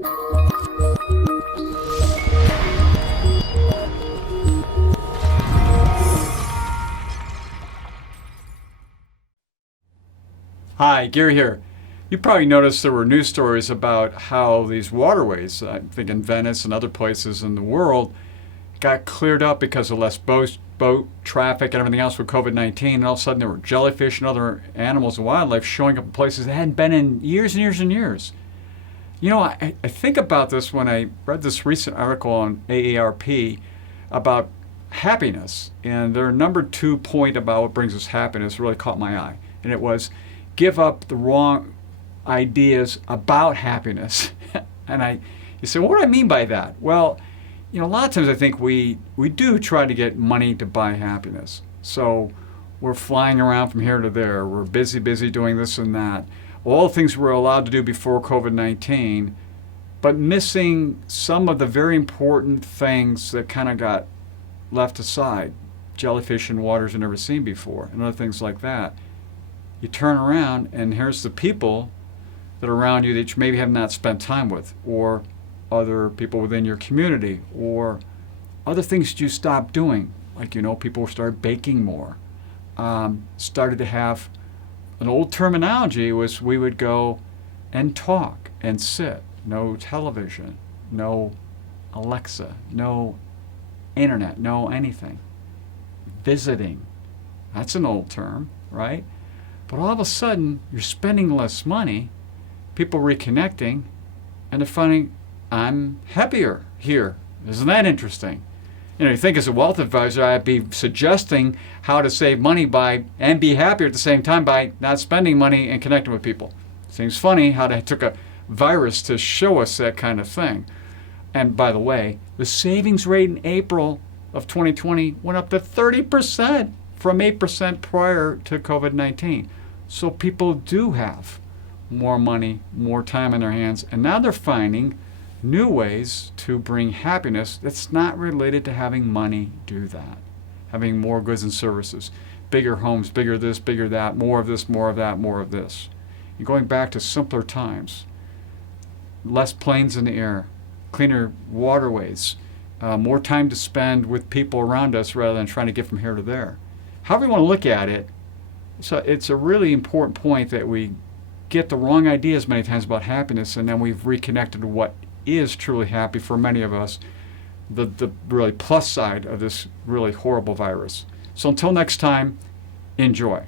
Hi, Gary here. You probably noticed there were news stories about how these waterways, I think in Venice and other places in the world, got cleared up because of less boat traffic and everything else with COVID-19. And all of a sudden there were jellyfish and other animals and wildlife showing up in places they hadn't been in years and years and years. You know, I think about this when I read this recent article on AARP about happiness. And their number 2 point about what brings us happiness really caught my eye. And it was give up the wrong ideas about happiness. And you say, well, what do I mean by that? Well, you know, a lot of times I think we do try to get money to buy happiness. So we're flying around from here to there. We're busy doing this and that. All the things we were allowed to do before COVID-19, but missing some of the very important things that kind of got left aside. Jellyfish in waters you've never seen before, and other things like that. You turn around and here's the people that are around you that you maybe have not spent time with, or other people within your community, or other things that you stopped doing. Like, you know, people started baking more. Started to have an old terminology was we would go and talk and sit. No television, no Alexa, no internet, no anything. Visiting. That's an old term, right? But all of a sudden, you're spending less money, people reconnecting, and they're finding, I'm happier here. Isn't that interesting? You know, you think as a wealth advisor, I'd be suggesting how to save money by and be happier at the same time by not spending money and connecting with people. Seems funny how they took a virus to show us that kind of thing. And by the way, the savings rate in April of 2020 went up to 30% from 8% prior to COVID-19. So people do have more money, more time in their hands, and now they're finding new ways to bring happiness that's not related to having money do that. Having more goods and services, bigger homes, bigger this, bigger that, more of this, more of that, more of this. And going back to simpler times, less planes in the air, cleaner waterways, more time to spend with people around us rather than trying to get from here to there. However you want to look at it, so it's a really important point that we get the wrong ideas many times about happiness, and then we've reconnected to what is truly happy for many of us, the really plus side of this really horrible virus. So until next time, enjoy.